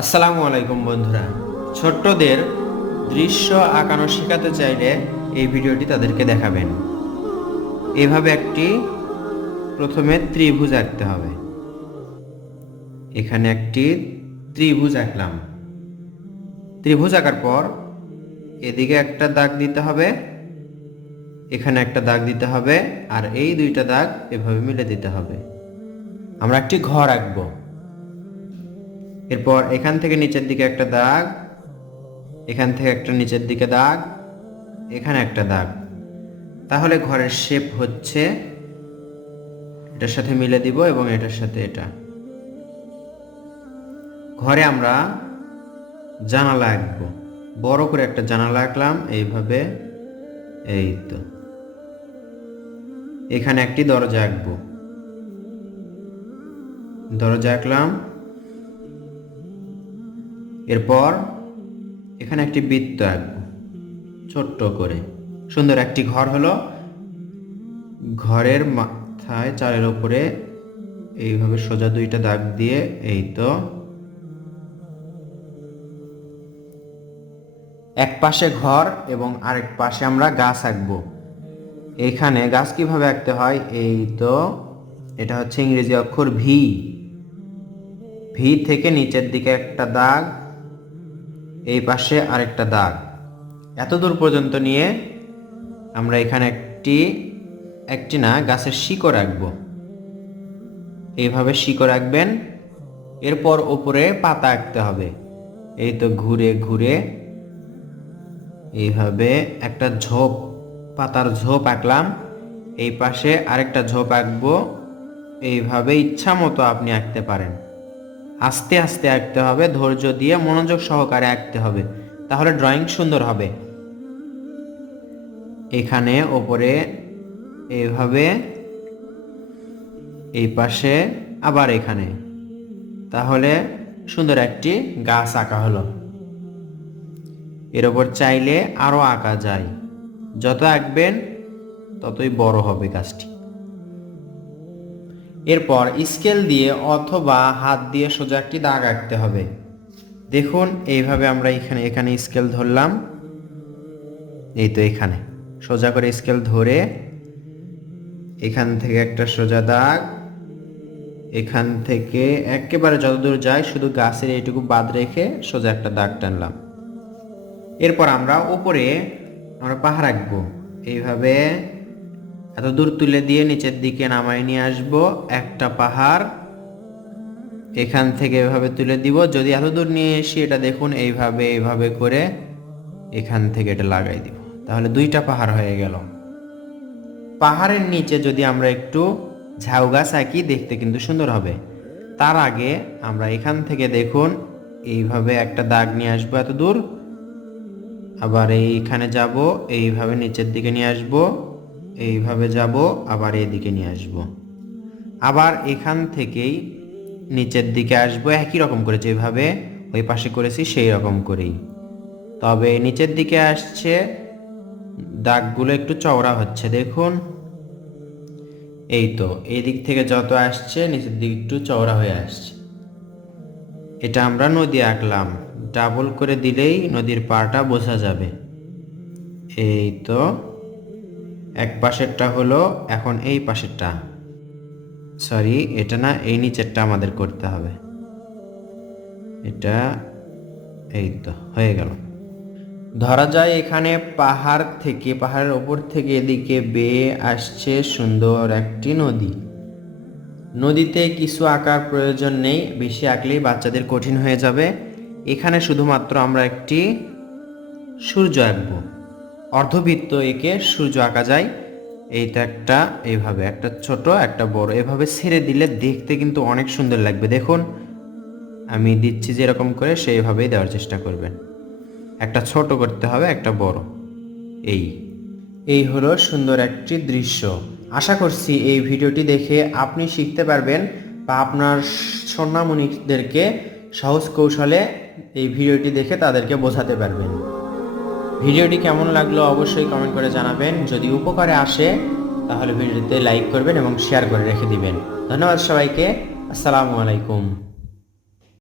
আসসালামু আলাইকুম বন্ধুরা, ছোট্টদের দৃশ্য আঁকানো শেখাতে চাইলে এই ভিডিওটি তাদেরকে দেখাবেন। এভাবে একটি প্রথমে ত্রিভুজ আঁকতে হবে। এখানে একটি ত্রিভুজ আঁকলাম। ত্রিভুজ আঁকার পর এদিকে একটা দাগ দিতে হবে, এখানে একটা দাগ দিতে হবে, আর এই দুইটা দাগ এভাবে মিলে দিতে হবে। আমরা একটি ঘর আঁকবো। এরপর এখান থেকে নিচের দিকে একটা দাগ, এখান থেকে একটা নিচের দিকে দাগ, এখানে একটা দাগ। তাহলে ঘরের শেপ হচ্ছে, এটার সাথে মিলে দিব এবং এটার সাথে এটা। ঘরে আমরা জানালা আঁকবো। বড় করে একটা জানালা আঁকলাম এইভাবে। এই তো, এখানে একটি দরজা আঁকবো। দরজা আঁকলাম। এরপর এখানে একটি বৃত্ত আঁকবো ছোট্ট করে। সুন্দর একটি ঘর হলো। ঘরের মাথায় চালের উপরে এইভাবে সোজা দুইটা দাগ দিয়ে, এই তো, এক পাশে ঘর এবং আরেক পাশে আমরা গাছ আঁকবো। এখানে গাছ কিভাবে আঁকতে হয়, এই তো, এটা হচ্ছে ইংরেজি অক্ষর ভি। ভি থেকে নিচের দিকে একটা দাগ, এই পাশে আরেকটা দাগ। এত দূর পর্যন্ত নিয়ে আমরা এখানে একটি না, গাছের শিকড় আঁকবো। এইভাবে শিকড় আঁকবেন। এরপর উপরে পাতা আঁকতে হবে। এই তো ঘুরে ঘুরে এইভাবে একটা ঝোপ, পাতার ঝোপ আঁকলাম। এই পাশে আরেকটা ঝোপ আঁকবো। এইভাবে ইচ্ছা মতো আপনি আঁকতে পারেন। আস্তে আস্তে আঁকতে হবে, ধৈর্য দিয়ে মনোযোগ সহকারে আঁকতে হবে, তাহলে ড্রয়িং সুন্দর হবে। এখানে ওপরে এইভাবে, এই পাশে আবার এখানে, তাহলে সুন্দর একটি গাছ আঁকা হলো। এর ওপর চাইলে আরো আঁকা যায়। যত আঁকবেন ততই বড় হবে গাছটি। এরপর স্কেল দিয়ে অথবা হাত দিয়ে সোজা একটি দাগ আঁকতে হবে। দেখুন এইভাবে আমরা এখানে স্কেল ধরলাম। এই তো, এখানে সোজা করে স্কেল ধরে এখান থেকে একটা সোজা দাগ, এখান থেকে একেবারে যতদূর যায় শুধু গাছের এইটুকু বাদ রেখে সোজা একটা দাগ টানলাম। এরপর আমরা উপরে পাহাড় আঁকবো। এইভাবে এত দূর তুলে দিয়ে নিচের দিকে নামাই নিয়ে আসবো একটা পাহাড়। এখান থেকে এভাবে তুলে দিব। যদি এত দূর নিয়ে এসি, এটা দেখুন এইভাবে করে এখান থেকে এটা লাগাই দিব, তাহলে দুইটা পাহাড় হয়ে গেল। পাহাড়ের নিচে যদি আমরা একটু ঝাউ গাছ আঁকি, দেখতে কিন্তু সুন্দর হবে। তার আগে আমরা এখান থেকে দেখুন এইভাবে একটা দাগ নিয়ে আসবো এত দূর, আবার এইখানে যাব, এইভাবে নিচের দিকে নিয়ে আসবো, এইভাবে যাব, আবার এইদিকে নিয়ে আসবো, আবার এখান থেকেই নিচের দিকে আসবো, একই রকম করে যেভাবে ওই পাশে করেছি সেই রকম করেই। তবে নিচের দিকে আসছে, দাগগুলো একটু চওড়া হচ্ছে, দেখুন। এই তো, এই দিক থেকে যত আসছে নিচের দিক একটু চওড়া হয়ে আসছে। এটা আমরা নদী আঁকলাম। ডাবল করে দিলেই নদীর পাড়টা বোঝা যাবে। এই তো, এক পাশেরটা হলো, এখন এই পাশেরটা, সরি এটা না, এই নিচেরটা আমাদের করতে হবে। এটা, এই তো হয়ে গেল। ধরা যায় এখানে পাহাড়ের ওপর থেকে এদিকে বেয়ে আসছে সুন্দর একটি নদী। নদীতে কিছু আঁকার প্রয়োজন নেই, বেশি আঁকলেই বাচ্চাদের কঠিন হয়ে যাবে। এখানে শুধুমাত্র আমরা একটি সূর্য আঁকবো। অর্ধবৃত্ত এঁকে সূর্য আঁকা যায়। এইটা একটা, এইভাবে একটা ছোট একটা বড়, এভাবে ছেড়ে দিলে দেখতে কিন্তু অনেক সুন্দর লাগবে। দেখুন আমি দিচ্ছি যেরকম করে, সেইভাবেই দেওয়ার চেষ্টা করবেন। একটা ছোট করতে হবে, একটা বড়। এই হলো সুন্দর একটি দৃশ্য। আশা করছি এই ভিডিওটি দেখে আপনি শিখতে পারবেন বা আপনার সোনামণিদেরকে সহজ কৌশলে এই ভিডিওটি দেখে তাদেরকে বোঝাতে পারবেন। ভিডিওটি কেমন লাগলো অবশ্যই কমেন্ট করে জানাবেন। যদি উপকারে আসে তাহলে ভিডিওতে লাইক করবেন এবং শেয়ার করে রেখে দিবেন। ধন্যবাদ সবাইকে। আসসালামু আলাইকুম।